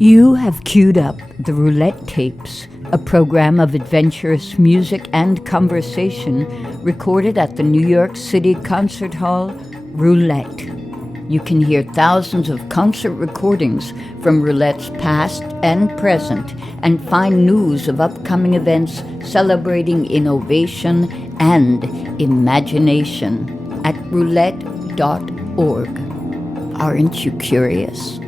You have queued up the Roulette Tapes, a program of adventurous music and conversation recorded at the New York City Concert Hall, Roulette. You can hear thousands of concert recordings from Roulette's past and present and find news of upcoming events celebrating innovation and imagination at roulette.org. Aren't you curious?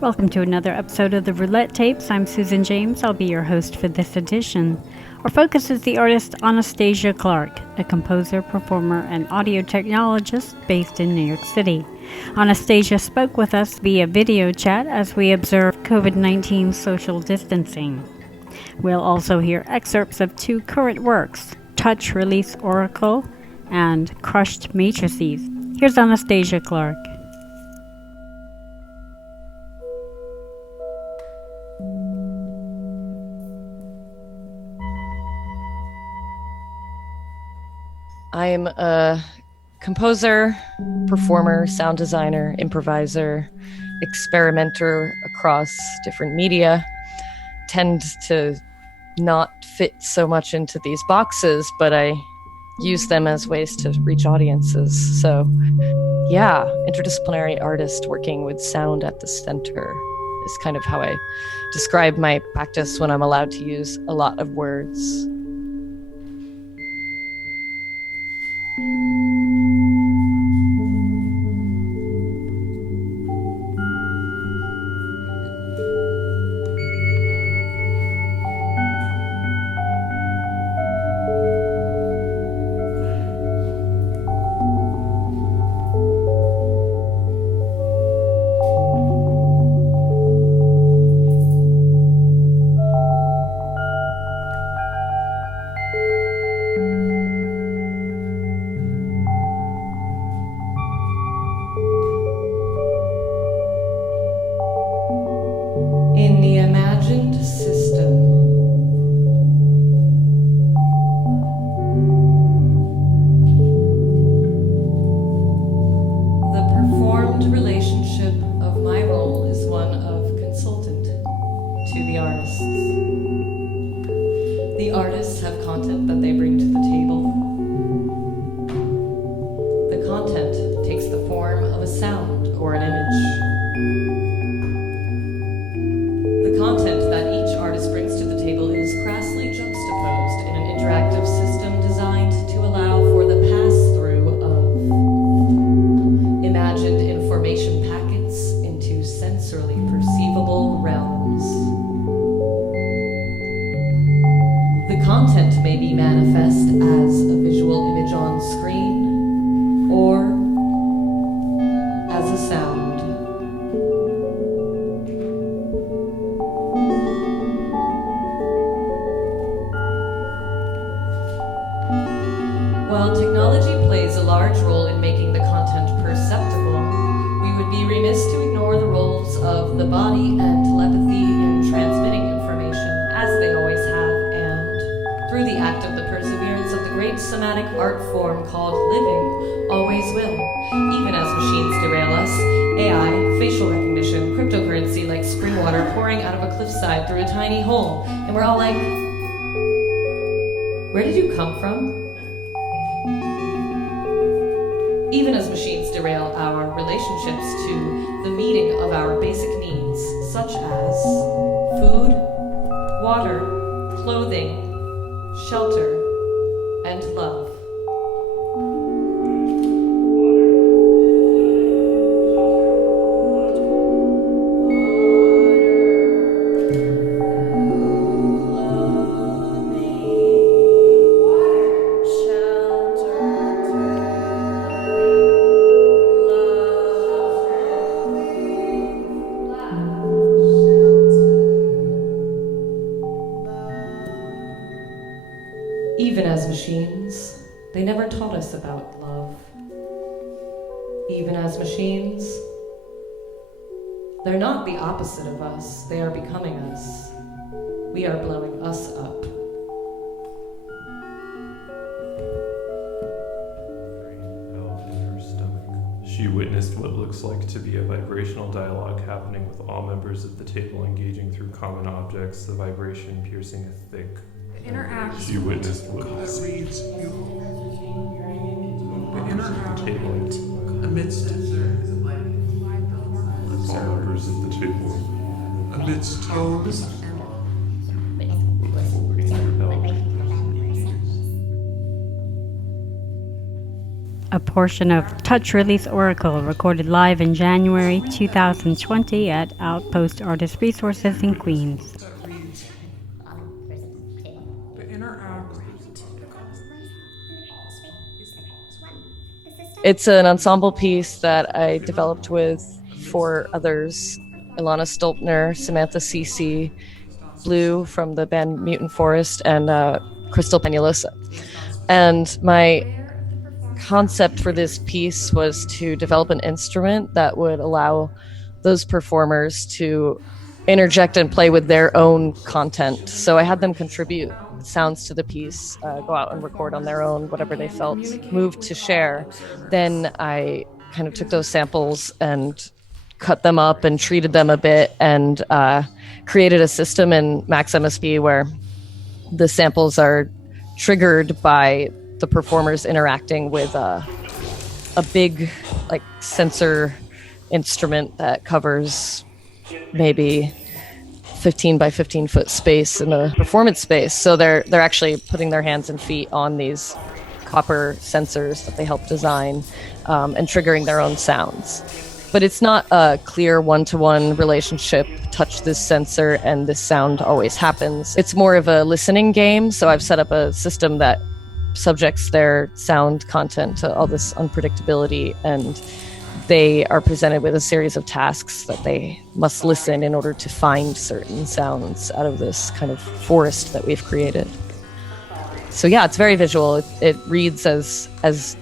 Welcome to another episode of the Roulette Tapes. I'm Susan James. I'll be your host for this edition. Our focus is the artist Anastasia Clarke, a composer, performer, and audio technologist based in New York City. Anastasia spoke with us via video chat as we observe COVID-19 social distancing. We'll also hear excerpts of two current works, Touch Release Oracle and Crushed Matrices. Here's Anastasia Clarke. I'm a composer, performer, sound designer, improviser, experimenter across different media. Tend to not fit so much into these boxes, but I use them as ways to reach audiences. So yeah, interdisciplinary artist working with sound at the center is kind of how I describe my practice when I'm allowed to use a lot of words. In the imagined system, the performed relationship of my role is one of consultant to the artists. The artists have content that they bring to the table. The content takes the form of a sound or an image. The content that each artist brings to the table is crassly juxtaposed in an interactive system designed to allow for the pass-through of imagined information packets into sensorily perceivable realms. The content may be manifest as a visual image on screen or as a sound. While technology plays a large role in making the content perceptible, we would be remiss to ignore the roles of the body and telepathy in transmitting information, as they always have, and through the act of the perseverance of the great somatic art form called living, always will, even as machines derail us. AI, facial recognition, cryptocurrency like spring water pouring out of a cliffside through a tiny hole, and we're all like, where did you come from? Even as machines derail our relationships to the meeting of our basic needs, such as food, water, clothing, shelter, and love. Even as machines, they never taught us about love. Even as machines, they're not the opposite of us, they are becoming us. We are blowing us up. She witnessed what looks like to be a vibrational dialogue happening with all members of the table engaging through common objects, the vibration piercing a thick. She witnessed what looks like the table amidst all members of the table amidst tones A portion of Touch Release Oracle recorded live in January 2020 at Outpost Artist Resources in Queens. It's an ensemble piece that I developed with 4 others: Ilana Stolpner, Samantha Cece, Blue from the band Mutant Forest, and Crystal Peñalosa. And my concept for this piece was to develop an instrument that would allow those performers to interject and play with their own content. So I had them contribute sounds to the piece, go out and record on their own, whatever they felt moved to share. Then I kind of took those samples and cut them up and treated them a bit and created a system in Max MSP where the samples are triggered by the performers interacting with a big like sensor instrument that covers maybe 15 by 15 foot space in a performance space. So they're actually putting their hands and feet on these copper sensors that they help design and triggering their own sounds. But it's not a clear one-to-one relationship, touch this sensor and this sound always happens. It's more of a listening game. So I've set up a system that subjects their sound content to all this unpredictability, and they are presented with a series of tasks that they must listen in order to find certain sounds out of this kind of forest that we've created. So yeah, it's very visual. It reads as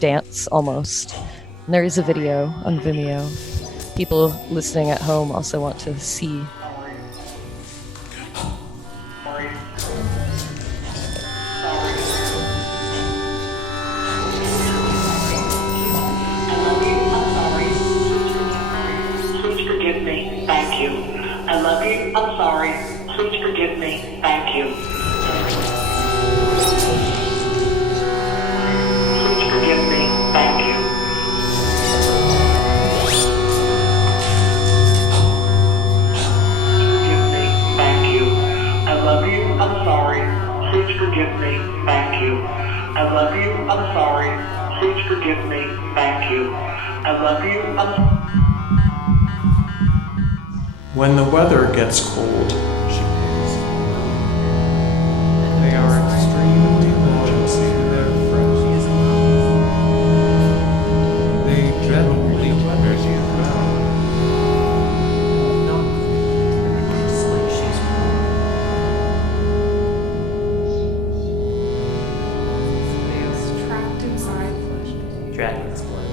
dance almost. And there is a video on Vimeo. People listening at home also want to see. Thank you. I love you. I'm sorry. Please forgive me. Thank you. Please forgive me. Thank you. Forgive me. Thank you. I love you. I'm sorry. Please forgive me. Thank you. I love you. I'm sorry. Please forgive me. Thank you. I love you. when the weather gets cold. They are extremely loyal to their friends. They generally weather you well. Trapped inside flesh. Dragon's blood.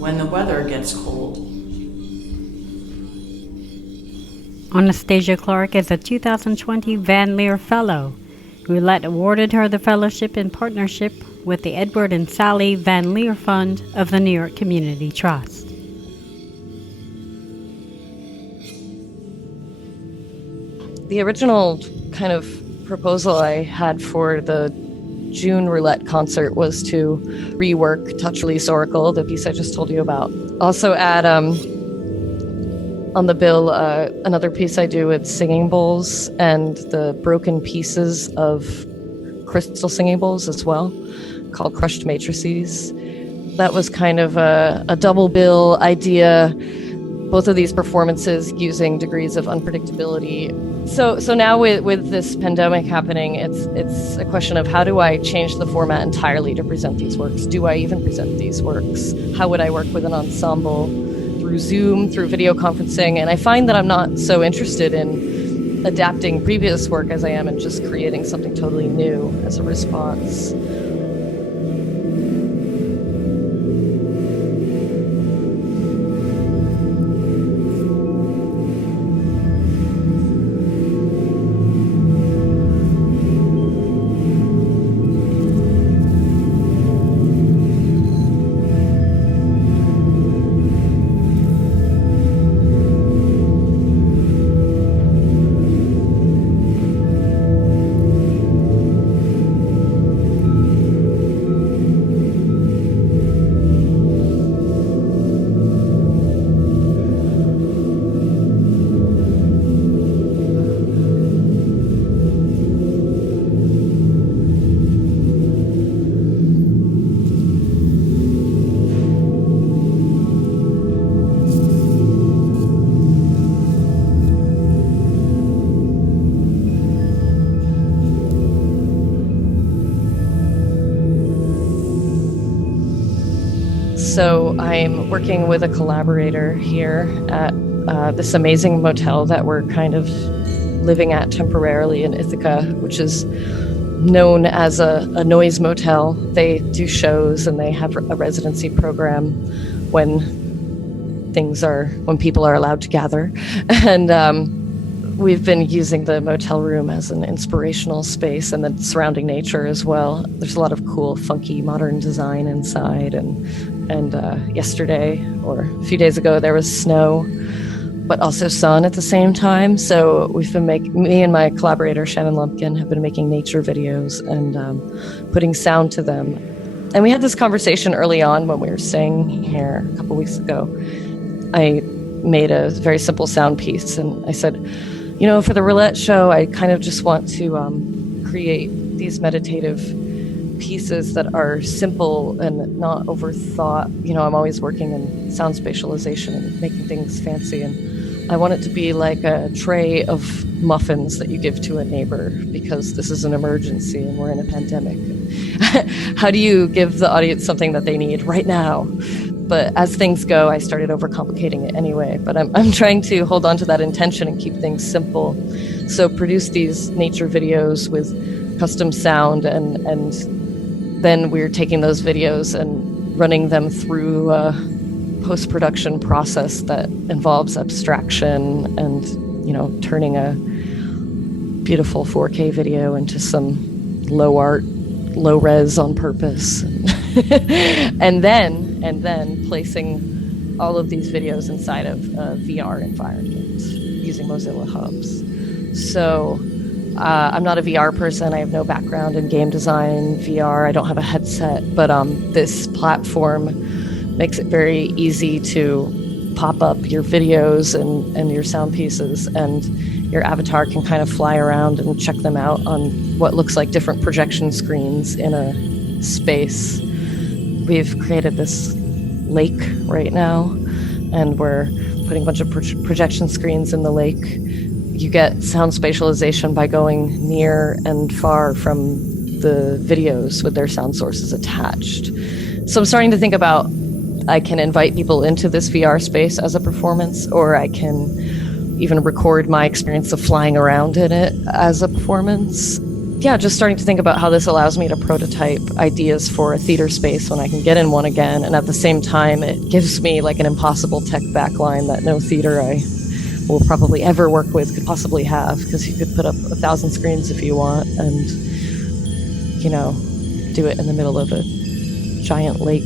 When the weather gets cold. Anastasia Clarke is a 2020 Van Lier Fellow. Roulette awarded her the fellowship in partnership with the Edward and Sally Van Lier Fund of the New York Community Trust. The original kind of proposal I had for the June Roulette concert was to rework Touch Release Oracle, the piece I just told you about. Also add on the bill another piece I do with singing bowls and the broken pieces of crystal singing bowls as well, called Crushed Matrices. That was kind of a double bill idea, both of these performances using degrees of unpredictability. So now with this pandemic happening, it's a question of how do I change the format entirely to present these works? Do I even present these works? How would I work with an ensemble through Zoom, through video conferencing? And I find that I'm not so interested in adapting previous work as I am in just creating something totally new as a response. So I'm working with a collaborator here at this amazing motel that we're kind of living at temporarily in Ithaca, which is known as a noise motel. They do shows and they have a residency program when people are allowed to gather. And we've been using the motel room as an inspirational space and the surrounding nature as well. There's a lot of cool, funky, modern design inside. And yesterday, or a few days ago, there was snow, but also sun at the same time. So we've been me and my collaborator, Shannon Lumpkin, have been making nature videos and putting sound to them. And we had this conversation early on when we were staying here a couple weeks ago. I made a very simple sound piece, and I said, for the Roulette show, I kind of just want to create these meditative pieces that are simple and not overthought. I'm always working in sound spatialization and making things fancy, and I want it to be like a tray of muffins that you give to a neighbor because this is an emergency and we're in a pandemic. How do you give the audience something that they need right now? But as things go, I started overcomplicating it anyway. But I'm trying to hold on to that intention and keep things simple. So produce these nature videos with custom sound, and then we're taking those videos and running them through a post-production process that involves abstraction and, turning a beautiful 4K video into some low res on purpose. and then placing all of these videos inside of a VR environment using Mozilla Hubs. So I'm not a VR person. I have no background in game design, VR. I don't have a headset, but this platform makes it very easy to pop up your videos and your sound pieces, and your avatar can kind of fly around and check them out on what looks like different projection screens in a space. We've created this lake right now, and we're putting a bunch of projection screens in the lake. You get sound spatialization by going near and far from the videos with their sound sources attached. So I'm starting to think about, I can invite people into this VR space as a performance, or I can even record my experience of flying around in it as a performance. Yeah, just starting to think about how this allows me to prototype ideas for a theater space when I can get in one again, and at the same time it gives me like an impossible tech backline that no theater I will probably ever work with could possibly have, because you could put up 1,000 screens if you want and do it in the middle of a giant lake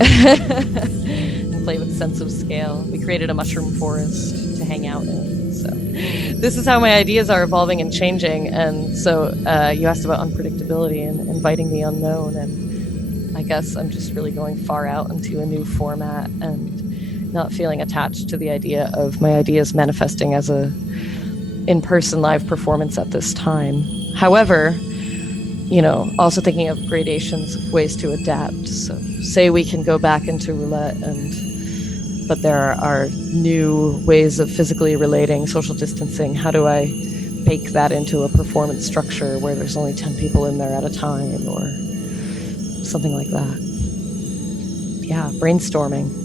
and play with sense of scale. We created a mushroom forest to to hang out in. So this is how my ideas are evolving and changing. And so you asked about unpredictability and inviting the unknown. And I guess I'm just really going far out into a new format and not feeling attached to the idea of my ideas manifesting as a in-person live performance at this time. However, also thinking of gradations of ways to adapt. So say we can go back into roulette, but there are new ways of physically relating, social distancing. How do I bake that into a performance structure where there's only 10 people in there at a time, or something like that? Yeah, brainstorming.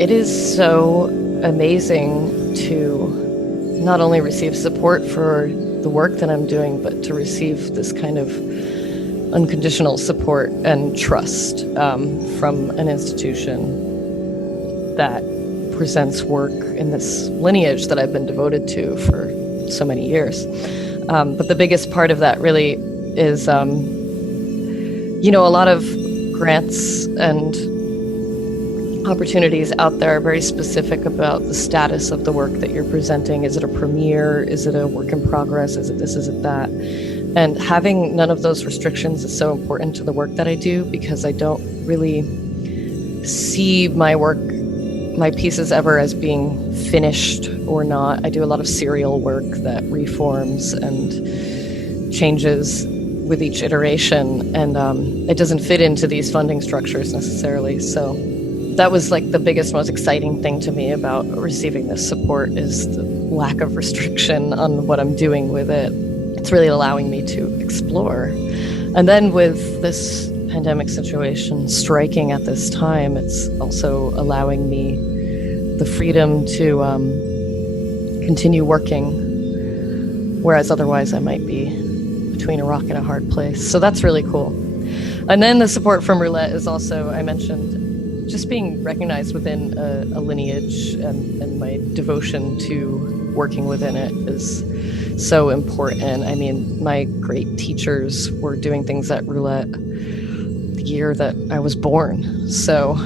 It is so amazing to not only receive support for the work that I'm doing, but to receive this kind of unconditional support and trust from an institution that presents work in this lineage that I've been devoted to for so many years. But the biggest part of that really is, a lot of grants and opportunities out there are very specific about the status of the work that you're presenting. Is it a premiere? Is it a work in progress? Is it this? Is it that? And having none of those restrictions is so important to the work that I do, because I don't really see my work, my pieces ever as being finished or not. I do a lot of serial work that reforms and changes with each iteration, and it doesn't fit into these funding structures necessarily. So that was like the biggest, most exciting thing to me about receiving this support, is the lack of restriction on what I'm doing with it. It's really allowing me to explore. And then with this pandemic situation striking at this time, it's also allowing me the freedom to continue working, whereas otherwise I might be between a rock and a hard place. So that's really cool. And then the support from Roulette is also, I mentioned, just being recognized within a lineage, and my devotion to working within it is so important. I mean, my great teachers were doing things at Roulette the year that I was born. So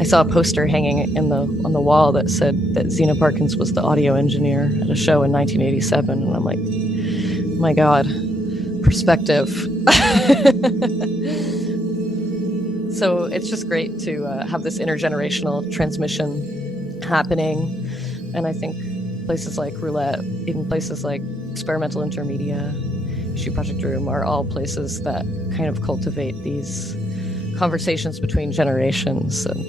I saw a poster hanging on the wall that said that Zena Parkins was the audio engineer at a show in 1987, and I'm like, oh my God, perspective. So it's just great to have this intergenerational transmission happening. And I think places like Roulette, even places like Experimental Intermedia, Issue Project Room, are all places that kind of cultivate these conversations between generations and,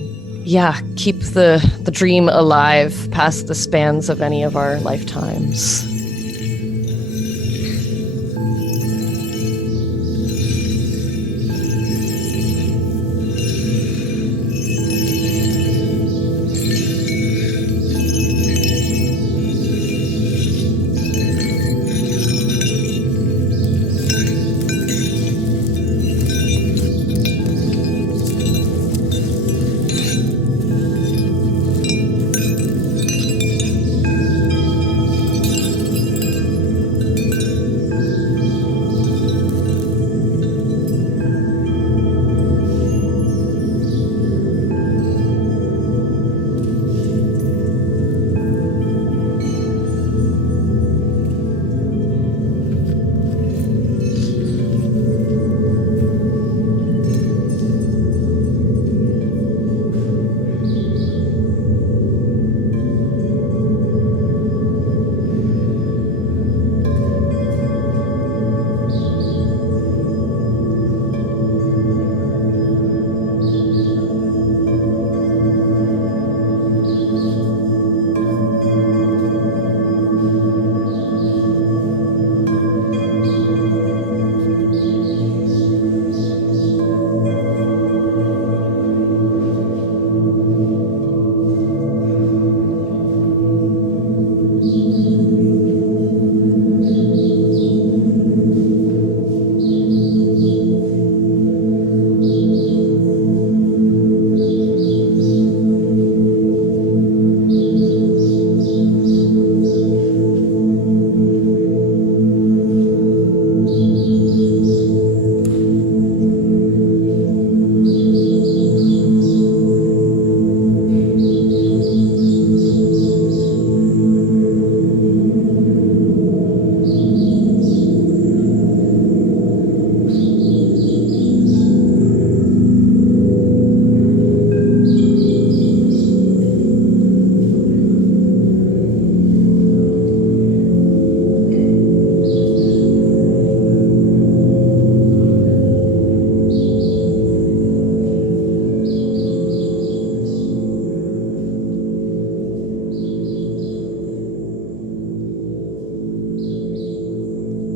keep the dream alive past the spans of any of our lifetimes.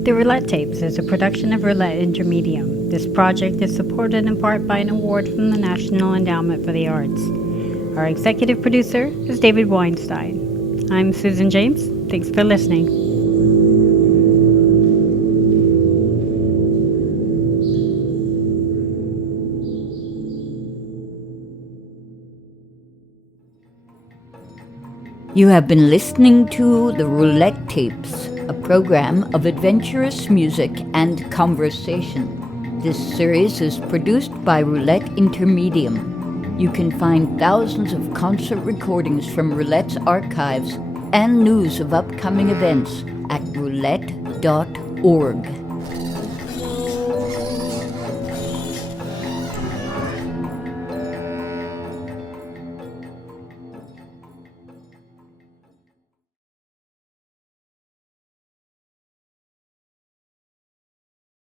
The Roulette Tapes is a production of Roulette Intermedium. This project is supported in part by an award from the National Endowment for the Arts. Our executive producer is David Weinstein. I'm Susan James. Thanks for listening. You have been listening to the Roulette Tapes, a program of adventurous music and conversation. This series is produced by Roulette Intermedium. You can find thousands of concert recordings from Roulette's archives and news of upcoming events at roulette.org.